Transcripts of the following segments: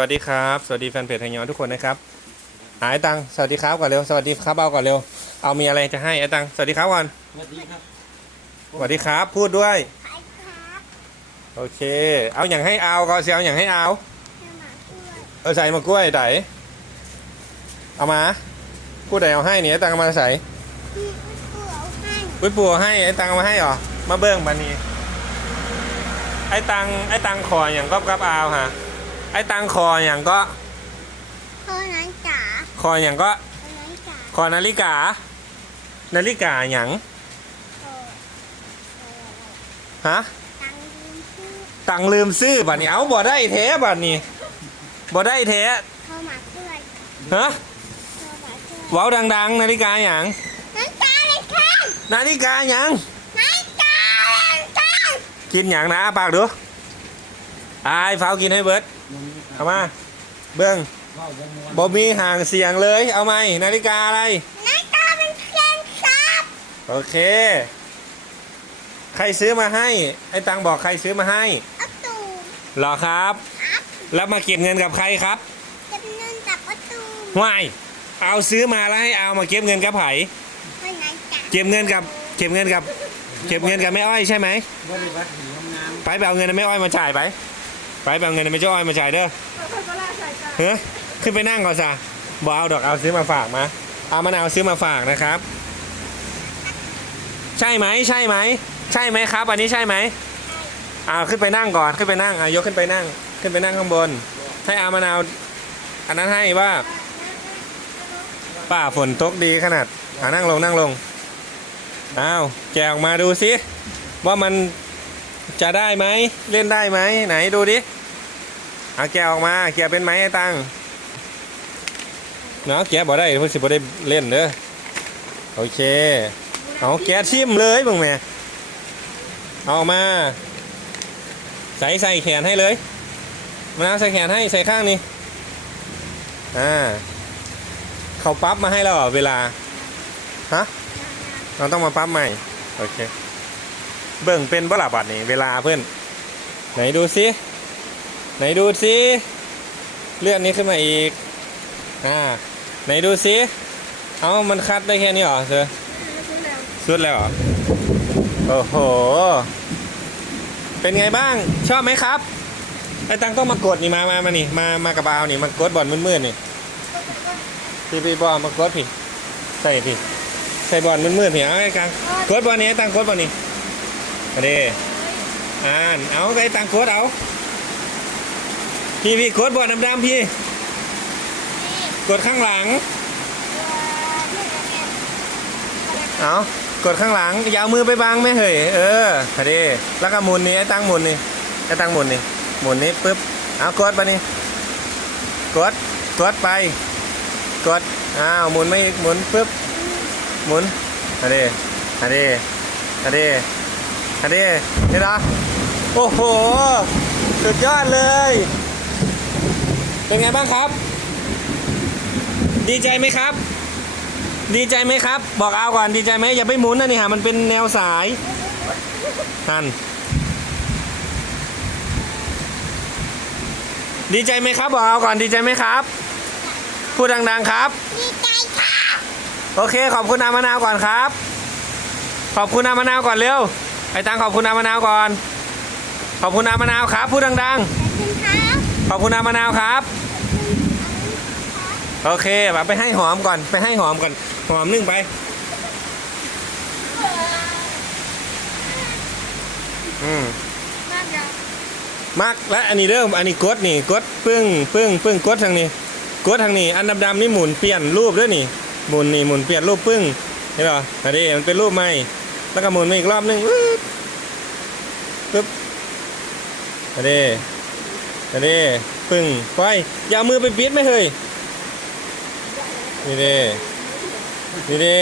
สวัสดีครับ สวัสดีแฟนเพจไทยย้อนทุกคนนะครับหาไอ้ตัง สวัสดีครับก่อนเร็ว สวัสดีครับเอาก่อนเร็ว เอามีอะไรจะให้ไอ้ตัง สวัสดีครับก่อน สวัสดีครับ สวัสดีครับ พูดด้วยขายครับโอเค เอาอย่างให้เอาก็เสียเอาอย่างให้เอาสมัครด้วยเออใส่มากล้วยไดเอามา พูดไดเอาให้เนี่ยไอ้ตังเอามาใส่ที่กูเอาให้ปุ้ยปูให้ไอ้ตังเอามาให้เหรอ มาเบิ้งบันนี้ไอ้ตังไอ้ตังคออย่างก็กับเอาฮะ ไอ้ตังคออย่างก็เพราะนั้นจ๋าคออย่างก็เพราะนั้นจ๋าคอนาฬิกา นาฬิกาอย่างโอ้ฮะตังค์ยืมชื่อตังลืมซื้อบัดนี้เอาบ่ได้แท้บัดนี้บ่ได้แท้เข้ามาด้วยฮะเข้ามาด้วยเว้าดัง ๆ นาฬิกาหยังนั้นจ๋าเลยครับนาฬิกาหยังนั้นจ๋าเลยครับกินหยังนะอ้าปากดู อายฟ้าวกินให้เบิดมันมีเอามา เบิ่งข้าวยังบ่มีห่างเสียงเลย เอาไหมนาฬิกาอะไรนั้นจ๋าเป็นเพื่อนครับโอเค ใครซื้อมาให้ ไอ้ตังบอกใครซื้อมาให้อตูเหรอครับ แล้วมาเก็บเงินกับใครครับจะเงินกับอตูว่เอาซื้อมาแล้วให้เอามาเก็บเงินกับไผเพรเก็บเงินกับ เก็บเงินกับ เก็บเงินกับแม่อ้อยใช่ไหมบริวัติหิวงามไปไปเอาเงินแม่อ้อยมาจ่ายไป ไปไปเอาเงินแม่อ้อยมาจ่ายเด้อเฮ้ยขึ้นไปนั่งก่อนซะบอกเอาดอกเอาซื้อมาฝากมา เอามะนาวซื้อมาฝากนะครับ ใช่ไหมใช่ไหมใช่ไหมครับ อันนี้ใช่ไหมเอาขึ้นไปนั่งก่อนขึ้นไปนั่งอายกขึ้นไปนั่ง ขึ้นไปนั่งข้างบน ให้อามะนาว อันนั้นให้ว่าป้าฝนตกดีขนาดอ่านั่งลงนั่งลงอ้าวแกออกมาดูสิว่ามัน จะได้ไหมเล่นได้ไหมไหนดูดิเอาแกะออกมาแกะเป็นไหมไอ้ตังเนาะแกะบ่ได้เพิ่นสิบ่ได้เล่นเด้อโอเคเอาแกะชิมเลยมึงแม่เอามา ใส่ใส่แขนให้เลยมะนาวใส่แขนให้ใส่ข้างนี้อ่าเขาปั๊บมาให้แล้วเหรอเวลาฮะเราต้องมาปั๊บใหม่โอเค เบิ่งเป็นบ่ละบัดนี่เวลาเพื่อนไหนดูซิไหนดูซิเลื่อนนี้ขึ้นมาอีกอ่าไหนดูซิเอามันคัดได้แค่นี้เหรอเธอสุดแล้วเหรอโอ้โห เป็นไงบ้างชอบไหมครับไอ้ตังต้องมากดนี่มามามานี่มามากระบาวนี่มากดบอลมืดๆนี่พี่พี่บอลมากดพี่ใส่พี่ใส่บอลมืดๆพี่เอาไอ้กลางโคดบอลนี้ไอ้ตังโคดบอลนี้ มาดิอ่านเอาไอ้ตังโคดเอา พี่พี่โคดบอลดำๆพี่ กดข้างหลัง เอากดข้างหลังอย่าเอามือไปบังไม่เหยเออมาดิแล้วก็หมุนนี่ไอ้ตั้งหมุนนี่ไอ้ตั้งหมุนนี่หมุนนี่ปึ๊บเอากดไปนี่กดกดไปกดอ้าวหมุนไม่อีกหมุนปึ๊บหมุนอันนี้อันนี้อันนี้ อันนี้เห็นเหรอโอ้โห สุดยอดเลย เป็นไงบ้างครับ ดีใจไหมครับ ดีใจไหมครับ บอกเอาก่อนดีใจไหมอย่าไปหมุนนะนี่ฮะมันเป็นแนวสายนั่นดีใจไหมครับบอกเอาก่อนดีใจไหมครับ พูดดังๆครับ ดีใจค่ะ โอเค ขอบคุณอามะนาวก่อนครับ ขอบคุณอามะนาวก่อนเร็ว ไอ้ตังขอบคุณอามะนาวก่อน ขอบคุณอามะนาวครับ พูดดังขอบคุณครับๆขอบคุณอามะนาวครับ โอเคแบบไปให้หอมก่อน ไปให้หอมก่อน หอมนึ่งไป อืมมากเลยมักและอันนี้เริ่มอันนี้กดนี่กดปึ้งปึ้งปึ้งกดทางนี้กดทางนี้ อันดำๆนี่หมุนเปลี่ยนรูปด้วยนี่หมุนนี่หมุนเปลี่ยนรูปปึ้งเห็นป่ะอันนี้มันเป็นรูปใหม่แล้วก็หมุนมาอีกรอบหนึง ปึ๊บปึ๊บอันนี้อันนี้ปึ้งไปอย่ามือไปปิดไม่เฮ้ยนี่เด้นี่เด้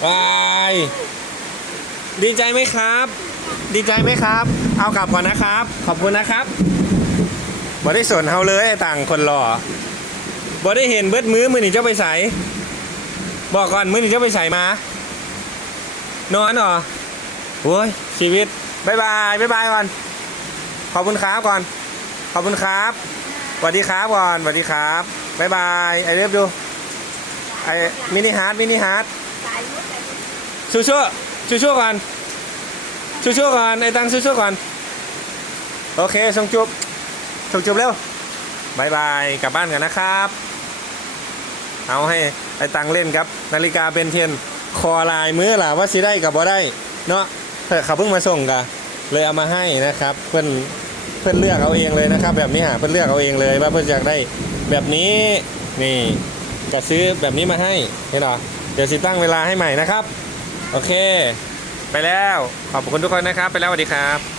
ไปดีใจไหมครับ ดีใจไหมครับ เอากลับก่อนนะครับ ขอบคุณนะครับบ่ได้สนเฮาเลยไอ้ต่างคนรอบ่ได้เห็นเบิดมือมือหนีเจ้าไปใส่บอกก่อนมือหนีเจ้าไปใส่มานอนเหรอโอ้ยชีวิต บายบายบายบายก่อน ขอบคุณครับก่อน ขอบคุณครับสวัสดีครับก่อนสวัสดีครับบายบายไอเรียบดูไอมินิฮาร์ดมินิฮาร์ดชูชูชูชูก่อนชูชูก่อนไอตังชูชูก่อน โอเคส่งจุบส่งจุบเร็วบายบายกลับบ้านกันนะครับ เอาให้ไอตังเล่นครับ นาฬิกาเป็นเทียนคอลายมือล่ะว่าสิได้กับบ่ได้ เนาะเพิ่นเขาเพิ่งมาส่งกะ เลยเอามาให้นะครับ เพื่อนเพื่อนเลือกเอาเองเลยนะครับ แบบนี้หาเพื่อนเลือกเอาเองเลย ว่าเพื่อนอยากได้แบบนี้นี่ก็ซื้อแบบนี้มาให้เห็นหรอเดี๋ยวสิตั้งเวลาให้ใหม่นะครับ โอเค ไปแล้วขอบคุณทุกคนนะครับ ไปแล้วสวัสดีครับ